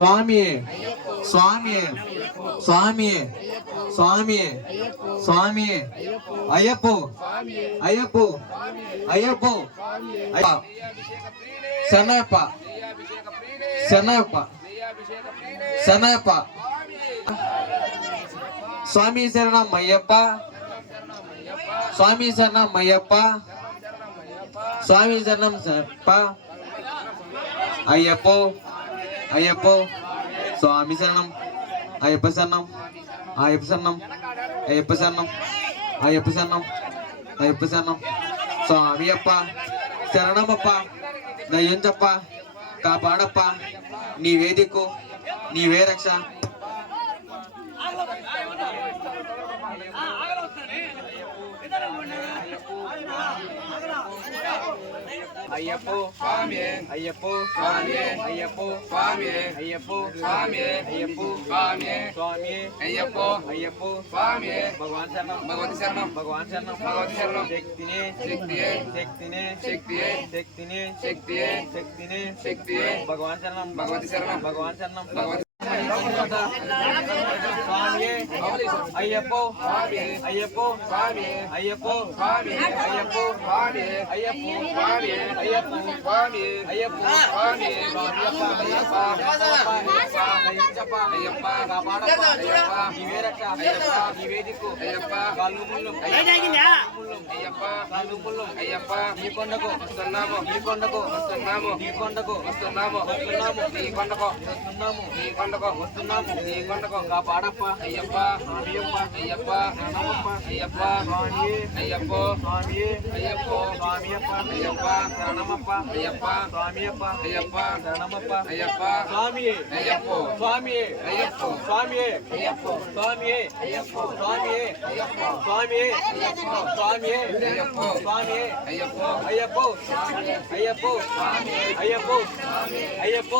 స్వామి స్వామి స్వామి స్వామి స్వామి అయ్యప్ప అయ్యప్ప అయ్యప్ప శరణప్ప శరణప్ప శరణప్ప స్వామి శరణం అయ్యప్ప స్వామి శరణం అయ్యప్ప స్వామి శరణం అయ్యప్ప అయ్యప్ప అయ్యప్ప స్వామి శరణం అయ్యప్ప శరణం అయ్యప్ప శరణం అయ్యప్ప శరణం అయ్యప్ప శరణం అయ్యప్ప శరణం స్వామి అప్ప శరణమప్ప దయ్యంచప్ప కాపాడప్ప నీవే దిక్కు నీవే రక్ష అయ్యప్ప స్వామి అయ్యప్ప స్వామి అయ్యప్ప స్వామి అయ్యప్ప స్వామి అయ్యప్ప స్వామి స్వామి అయ్యప్ప అయ్యప్ప స్వామి భగవాన్ శరణం భగవతి శరణం భగవాన్ శరణం భగవతి శరణం శక్తినే శక్తియే శక్తినే శక్తియే శక్తినే శక్తియే శక్తినే శక్తియే భగవాన్ శరణం భగవతి శరణం భగవాన్ శరణం భగవతి స్వామి అయ్యప్ప స్వామి అయ్యప్ప స్వామి అయ్యప్ప స్వామి అయ్యప్ప స్వామి అయ్యప్ప స్వామి అయ్యప్ప స్వామి అయ్యప్ప స్వామి అయ్యప్ప అయ్యప్ప అయ్యప్ప కాపాడప్ప అయ్యప్ప నీవే రక్ష అయ్యప్ప నీవే దిక్కు అయ్యప్ప కాళ్ళు ముళ్ళు అయ్యప్ప కాళ్ళు ముళ్ళు అయ్యప్ప నీ కొండకు వస్తున్నాము నీ కొండకు వస్తున్నాము నీ కొండకు వస్తున్నాము వస్తున్నాము నీ కొండకు వస్తున్నాము నీ కొండకు వస్తున్నాము నీ కొండకు కాపాడప్ప అయ్యప్ప అయ్యప్ప అయ్యప్ప అయ్యప్ప స్వామి అయ్యప్ప స్వామి అయ్యప్ప స్వామి అప్ప అయ్యప్ప శరణమప్ప అయ్యప్ప స్వామి అప్ప అయ్యప్ప శరణమప్ప అయ్యప్ప స్వామి అయ్యప్ప స్వామి అయ్యప్ప స్వామి అయ్యప్ప స్వామి అయ్యప్ప స్వామి అయ్యప్ప స్వామి అయ్యప్ప స్వామి అయ్యప్ప స్వామి అయ్యప్ప అయ్యప్ప అయ్యప్ప అయ్యప్ప అయ్యప్ప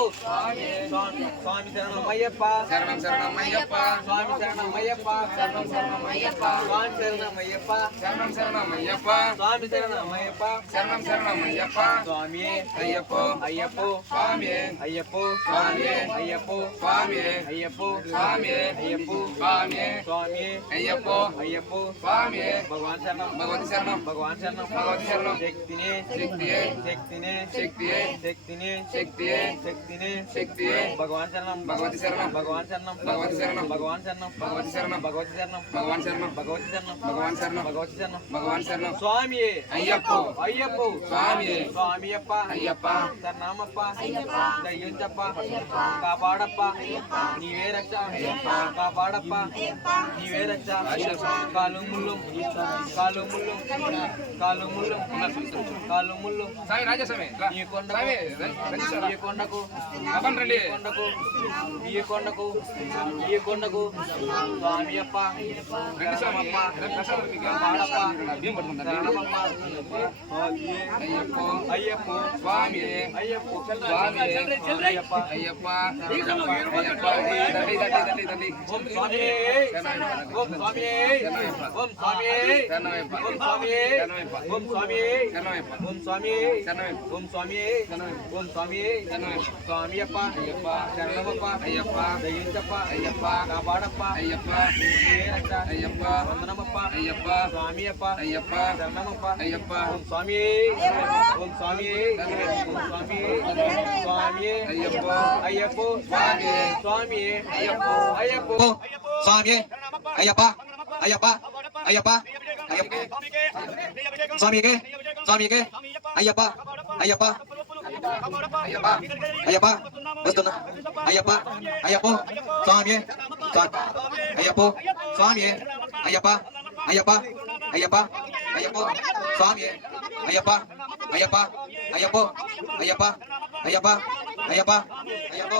స్వామి శరణం అయ్యప్ప శరణం శరణం అయ్యప్ప స్వామి శరణం అయ్యప్ప శరణం శరణం అయ్యప్ప స్వామి శరణం అయ్యప్ప శరణం శరణం అయ్యప్ప స్వామి శరణం అయ్యప్ప శరణం శరణం అయ్యప్ప స్వామి అయ్యప్ప అయ్యప్ప స్వామి అయ్యప్ప స్వామి అయ్యప్ప స్వామి అయ్యప్ప స్వామి అయ్యప్ప స్వామి స్వామి అయ్యప్ప అయ్యప్ప స్వామి భగవాన్ శరణం భగవతి శరణం భగవాన్ శరణం భగవతి శరణం శక్తినే శక్తియే శక్తినే శక్తియే శక్తినే శక్తియే శక్తినే శక్తియే భగవాన్ శరణం భగవతి శరణం భగవాన్ శరణం భగవతి శరణం భగవాన్ శరణం భగవతి శరణం భగవతి శరణం భగవాన్ శరణం భగవతి శరణం భగవాన్ శరణం భగవతి శరణం భగవాన్ శరణం స్వామి అయ్యప్ప అయ్యప్ప స్వామి స్వామి అప్ప అయ్యప్ప శరణమప్ప దయ్యంచప్ప కాపాడప్ప నీవే రక్ష కాపాడప్ప నీవే రక్ష కాలు ముళ్ళు కాలు ముళ్ళు కాలు ముళ్ళు కాలు ముళ్ళు ఈ కొండకు ఈ కొండకు కొండకు ఈ కొండకు ఈ కొండకు స్వామి అప్ప శరణమప్ప కాపాడప్ప శరణమప్ప అయ్యప్ప అయ్యప్ప స్వామి అయ్యప్ప స్వామి అయ్యప్ప అయ్యప్ప అయ్యప్ప దండి దండి దండి ఓం స్వామి ఓం స్వామి ఓం స్వామి ఓం స్వామి ఓం స్వామి ఓం స్వామి ఓం స్వామి ఓం స్వామి స్వామి అప్ప అయ్యప్ప శరణమప్ప అయ్యప్ప దయ్యంచప్ప అయ్యప్ప కాపాడప్ప అయ్యప్ప అయ్యప్ప వందనమప్ప అయ్యప్ప స్వామి అప్ప అయ్యప్ప శరణమప్ప అయ్యప్ప ఓం స్వామి ఓం స్వామి ఓం స్వామి స్వామి అయ్యప్ప అయ్యప్ప స్వామి స్వామి అయ్యప్ప అయ్యప్ప స్వామి అయ్యప్ప అయ్యప్ప అయ్యప్ప అయ్యప్ప స్వామికి స్వామికి అయ్యప్ప అయ్యప్ప అయ్యప్ప అయ్యప్ప వస్తున్నా అయ్యప్ప అయ్యప్ప స్వామి అయ్యప్ప స్వామి అయ్యప్ప అయ్యప్ప అయ్యప్ప అయ్యప్ప స్వామి అయ్యప్ప అయ్యప్ప అయ్యప్ప అయ్యప్ప అయ్యప్ప అయ్యప్ప అయ్యప్ప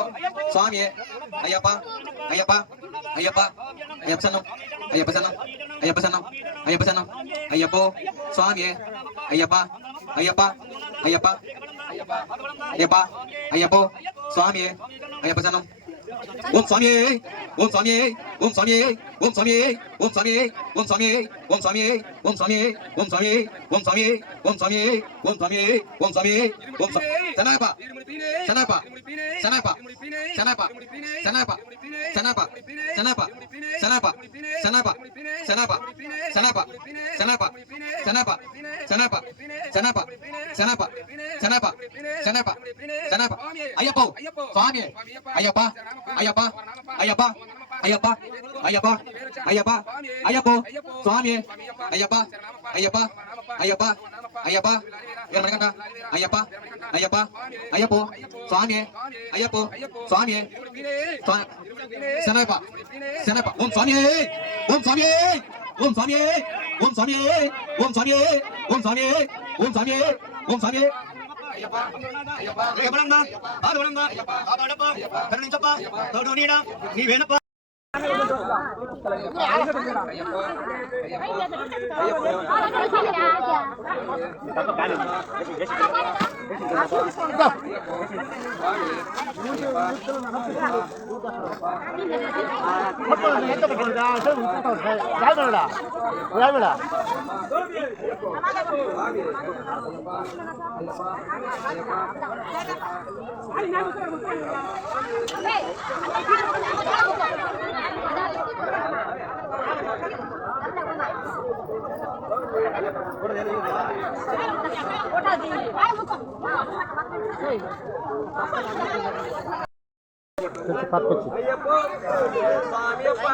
స్వామి అయ్యప్ప అయ్యప్ప అయ్యప్ప అయ్యప్ప సన్నం అయ్యప్ప సన్నం అయ్యప్ప సన్నం అయ్యప్ప సన్నం అయ్యప్ప స్వామి అయ్యప్ప అయ్యప్ప అయ్యప్ప అయ్యప్ప అయ్యప్ప స్వామి అయ్యప్ప సన్నం ఓం స్వామి ఓం స్వామి ఓం స్వామి ఓం స్వామి ఓం స్వామి ఓం స్వామి ఓం స్వామి ఓం స్వామి ఓం స్వామి ఓం స్వామి ఓం స్వామి ఓం స్వామి ఓం స్వామి ఓం స్వామి శరణమయ్యప్ప శనప శనప శనప శనప శనప శనప శనప శనప శనప శనప శనప శనప శనప శనప శనప శనప శనప శనప అయ్యప్ప స్వామి అయ్యప్ప అయ్యప్ప అయ్యప్ప అయ్యప్ప అయ్యప్ప అయ్యప్ప అయ్యప్ప స్వామి అయ్యప్ప అయ్యప్ప అయ్యప్ప అయ్యప్ప ఏమనకంట అయ్యప్ప అయ్యప్ప అయ్యప్ప స్వామి అయ్యప్ప స్వామి శనప శనప ఓం స్వామి ఓం స్వామి ఓం స్వామి ఓం స్వామి ఓం స్వామి ఓం స్వామి ఓం స్వామి ఓం స్వామి ఏమనన్నా ఆదవనన్నా ఆబాడప్ప కరుణించప్ప తోడు నీడ నీవేనప్ప అయ్యప్ప స్వామి అప్ప